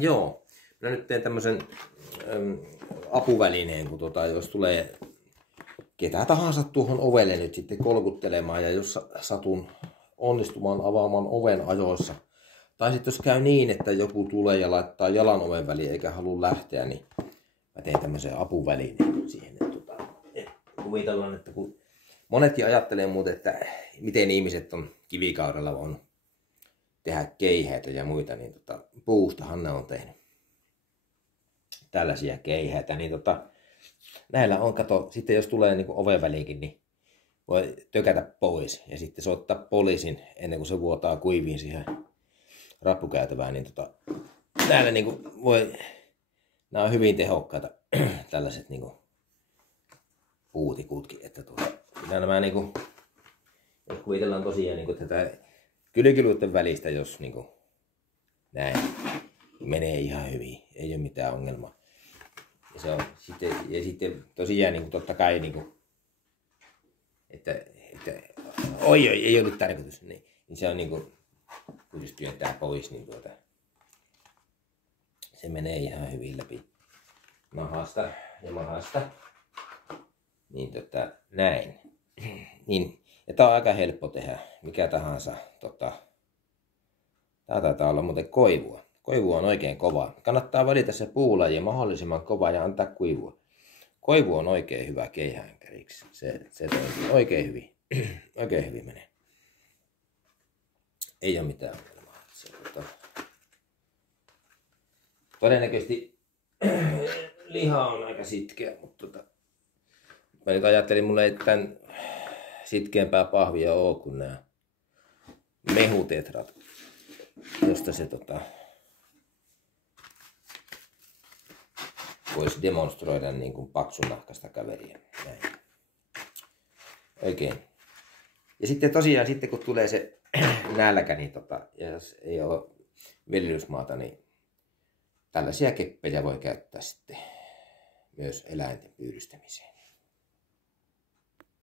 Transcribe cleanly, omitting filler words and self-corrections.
Joo, minä nyt teen tämmöisen apuvälineen, kun jos tulee ketä tahansa tuohon ovelle nyt sitten kolkuttelemaan ja jos satun onnistumaan avaamaan oven ajoissa. Tai sitten jos käy niin, että joku tulee ja laittaa jalan oven väliin eikä halua lähteä, niin mä teen tämmöisen apuvälineen siihen. Kuvitellaan, että kun monetkin ajattelee muuten, että miten ihmiset on kivikaudella on tehdä keihäitä ja muita, niin puustahan ne on tehnyt tällaisia keihäitä, niin näillä on, kato, sitten jos tulee niin oven väliinkin, niin voi tökätä pois ja sitten soittaa poliisin ennen kuin se vuotaa kuiviin siihen rappukäytävään, niin näillä niin nämä on hyvin tehokkaita tällaiset niin puutikutkin, että nämä niin kuin, jos kuvitellaan tosiaan niin tätä kylkiluiden välistä, jos niin näin menee ihan hyvin, ei ole mitään ongelmaa. Ja se on sitten tosiaan niin totta kai niin että oi ei ollut tarkoitus, niin se on niin kuin, kun jos työntää pois, niin se menee ihan hyvin läpi mahasta ja mahasta. Niin näin. Niin, ja tää on aika helppo tehdä, mikä tahansa. Tää taitaa olla muuten koivua. Koivu on oikein kova. Kannattaa valita se puulaji mahdollisimman kova ja antaa kuivua. Koivu on oikein hyvä keihäänkäriksi. Se toimii oikein hyvin. Oikein hyvin menee. Ei ole mitään ongelmaa. Todennäköisesti liha on aika sitkeä, mutta mä nyt ajattelin, mulle ei tän sitkeämpää pahvia ole kuin nämä mehutetrat, josta se voisi demonstroida niin kuin paksunahkaista kaveria. Näin. Oikein. Ja sitten tosiaan, sitten kun tulee se nälkä, niin ja jos ei ole viljelysmaata, niin tällaisia keppejä voi käyttää sitten myös eläinten pyydystämiseen.